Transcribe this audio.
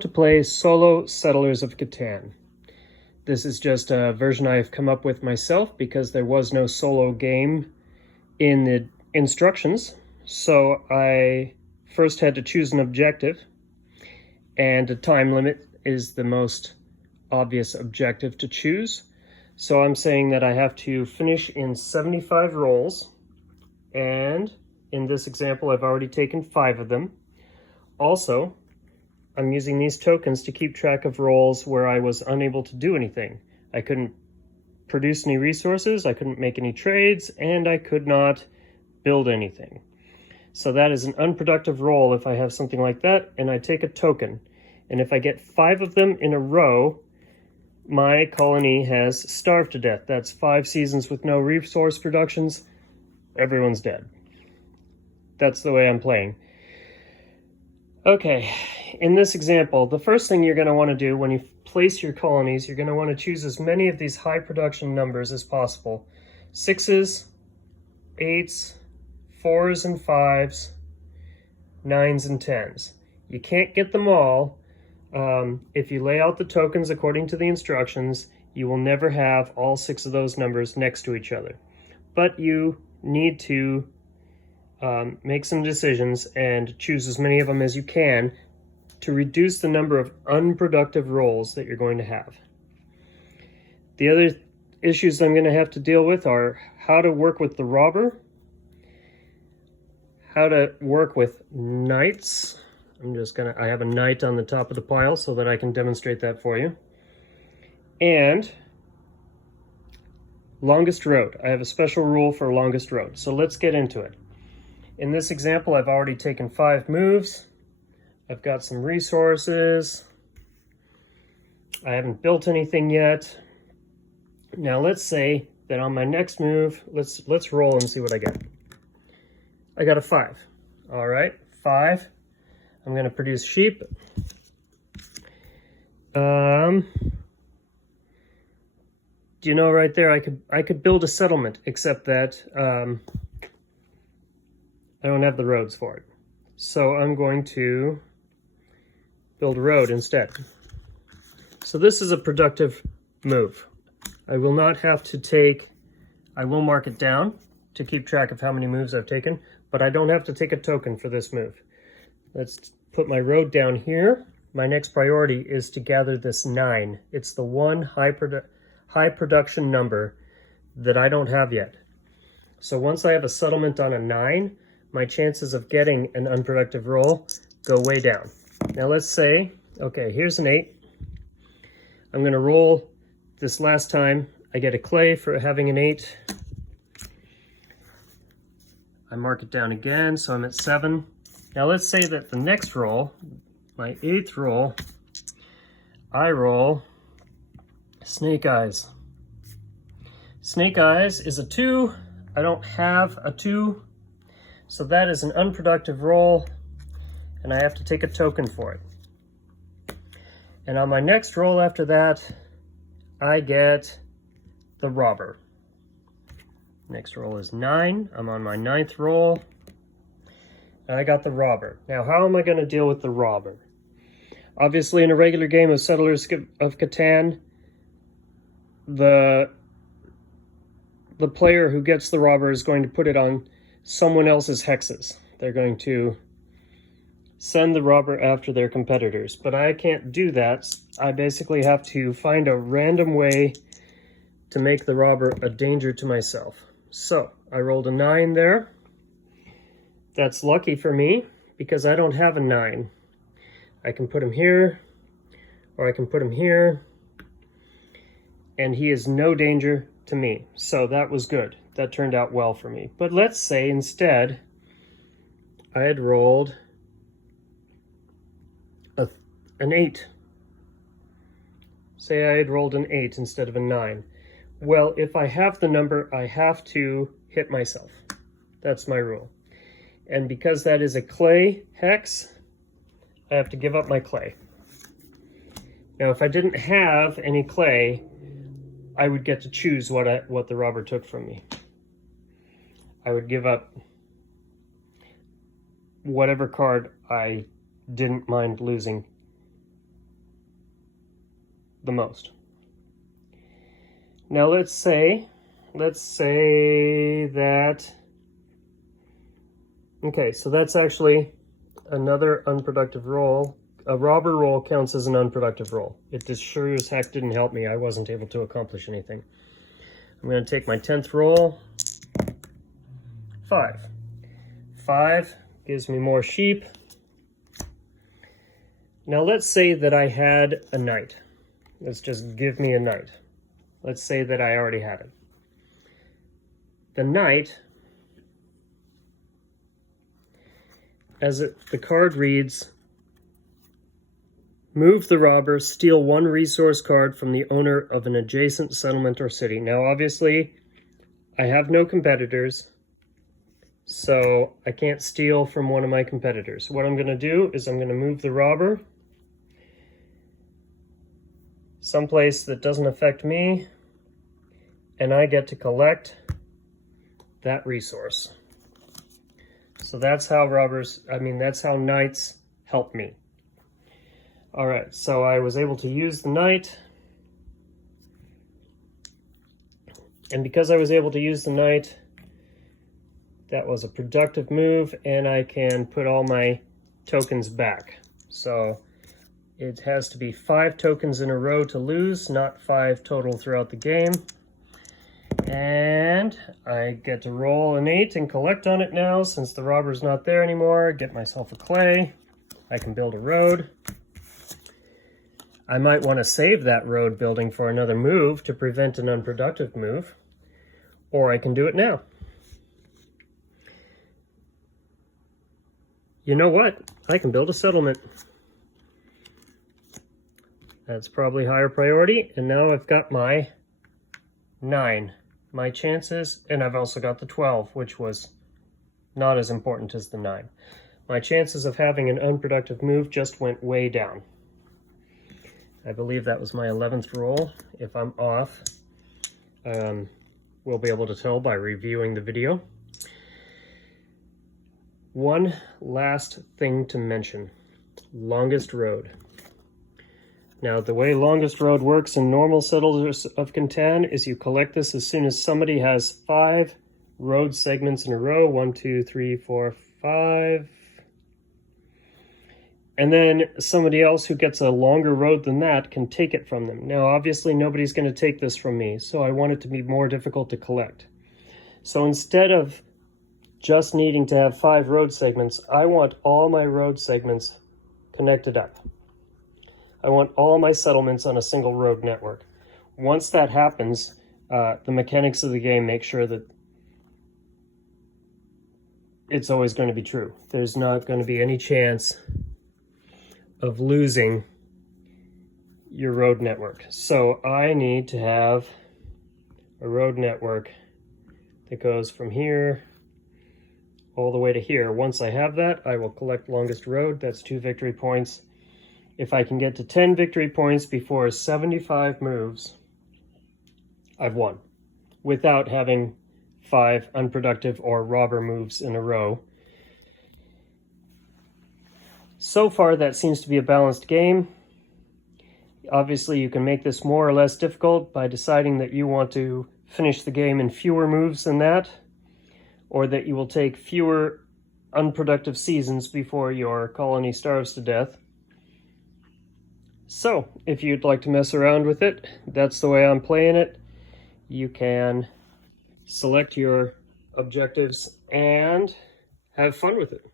To play Solo Settlers of Catan. This is just a version I've come up with myself because there was no solo game in the instructions. So I first had to choose an objective, and a time limit is the most obvious objective to choose. So I'm saying that I have to finish in 75 rolls, and in this example I've already taken 5 of them. Also, I'm using these tokens to keep track of rolls where I was unable to do anything. I couldn't produce any resources, I couldn't make any trades, and I could not build anything. So that is an unproductive roll if I have something like that, and I take a token. And if I get 5 of them in a row, my colony has starved to death. That's 5 seasons with no resource productions. Everyone's dead. That's the way I'm playing. Okay, in this example, the first thing you're going to want to do when you place your colonies, you're going to want to choose as many of these high production numbers as possible. 6s, 8s, 4s and 5s, 9s and 10s. You can't get them all. If you lay out the tokens according to the instructions, you will never have all 6 of those numbers next to each other. But you need to make some decisions and choose as many of them as you can to reduce the number of unproductive rolls that you're going to have. The other issues I'm going to have to deal with are how to work with the robber, how to work with knights. I have a knight on the top of the pile so that I can demonstrate that for you. And longest road. I have a special rule for longest road. So let's get into it. In this example, I've already taken 5 moves. I've got some resources. I haven't built anything yet. Now let's say that on my next move, let's roll and see what I get. I got a 5. All right, 5. I'm going to produce sheep. Do you know right there I could build a settlement, except that I don't have the roads for it. So I'm going to build a road instead. So this is a productive move. I will not have to take, I will mark it down to keep track of how many moves I've taken, but I don't have to take a token for this move. Let's put my road down here. My next priority is to gather this 9. It's the one high production number that I don't have yet. So once I have a settlement on a 9, my chances of getting an unproductive roll go way down. Now let's say, okay, here's an 8. I'm going to roll this last time. I get a clay for having an 8. I mark it down again, so I'm at 7. Now let's say that the next roll, my 8th roll, I roll Snake Eyes. Snake Eyes is a 2. I don't have a 2. So that is an unproductive roll, and I have to take a token for it. And on my next roll after that, I get the robber. Next roll is 9. I'm on my 9th roll, and I got the robber. Now, how am I going to deal with the robber? Obviously, in a regular game of Settlers of Catan, the player who gets the robber is going to put it on someone else's hexes. They're going to send the robber after their competitors, but I can't do that. I basically have to find a random way to make the robber a danger to myself. So I rolled a 9 there. That's lucky for me because I don't have a 9. I can put him here, or I can put him here, and he is no danger to me. So that was good. That turned out well for me. But let's say instead I had rolled an 8. Say I had rolled an 8 instead of a 9. Well, if I have the number, I have to hit myself. That's my rule. And because that is a clay hex, I have to give up my clay. Now, if I didn't have any clay, I would get to choose what the robber took from me. I would give up whatever card I didn't mind losing the most. Now let's say that, okay, so that's actually another unproductive roll. A robber roll counts as an unproductive roll. It just sure as heck didn't help me. I wasn't able to accomplish anything. I'm going to take my 10th roll. 5. 5 gives me more sheep. Now let's say that I had a knight. Let's just give me a knight. Let's say that I already had it. The knight, the card reads, move the robber, steal 1 resource card from the owner of an adjacent settlement or city. Now obviously, I have no competitors, so I can't steal from one of my competitors. What I'm going to do is I'm going to move the robber someplace that doesn't affect me, and I get to collect that resource. So that's how that's how knights help me. All right, so I was able to use the knight. And because I was able to use the knight, that was a productive move, and I can put all my tokens back. So it has to be 5 tokens in a row to lose, not 5 total throughout the game. And I get to roll an 8 and collect on it now, since the robber's not there anymore. Get myself a clay. I can build a road. I might want to save that road building for another move to prevent an unproductive move, or I can do it now. You know what? I can build a settlement. That's probably higher priority, and now I've got my 9. My chances, and I've also got the 12, which was not as important as the 9. My chances of having an unproductive move just went way down. I believe that was my 11th roll. If I'm off, we'll be able to tell by reviewing the video. One last thing to mention, longest road. Now, the way longest road works in normal Settlers of Catan is you collect this as soon as somebody has 5 road segments in a row. 1, 2, 3, 4, 5. And then somebody else who gets a longer road than that can take it from them. Now, obviously, nobody's going to take this from me, so I want it to be more difficult to collect. So instead of just needing to have 5 road segments, I want all my road segments connected up. I want all my settlements on a single road network. Once that happens, the mechanics of the game make sure that it's always going to be true. There's not going to be any chance of losing your road network. So I need to have a road network that goes from here all the way to here. Once I have that, I will collect longest road. That's 2 victory points. If I can get to 10 victory points before 75 moves, I've won, without having 5 unproductive or robber moves in a row. So far, that seems to be a balanced game. Obviously, you can make this more or less difficult by deciding that you want to finish the game in fewer moves than that, or that you will take fewer unproductive seasons before your colony starves to death. So, if you'd like to mess around with it, that's the way I'm playing it. You can select your objectives and have fun with it.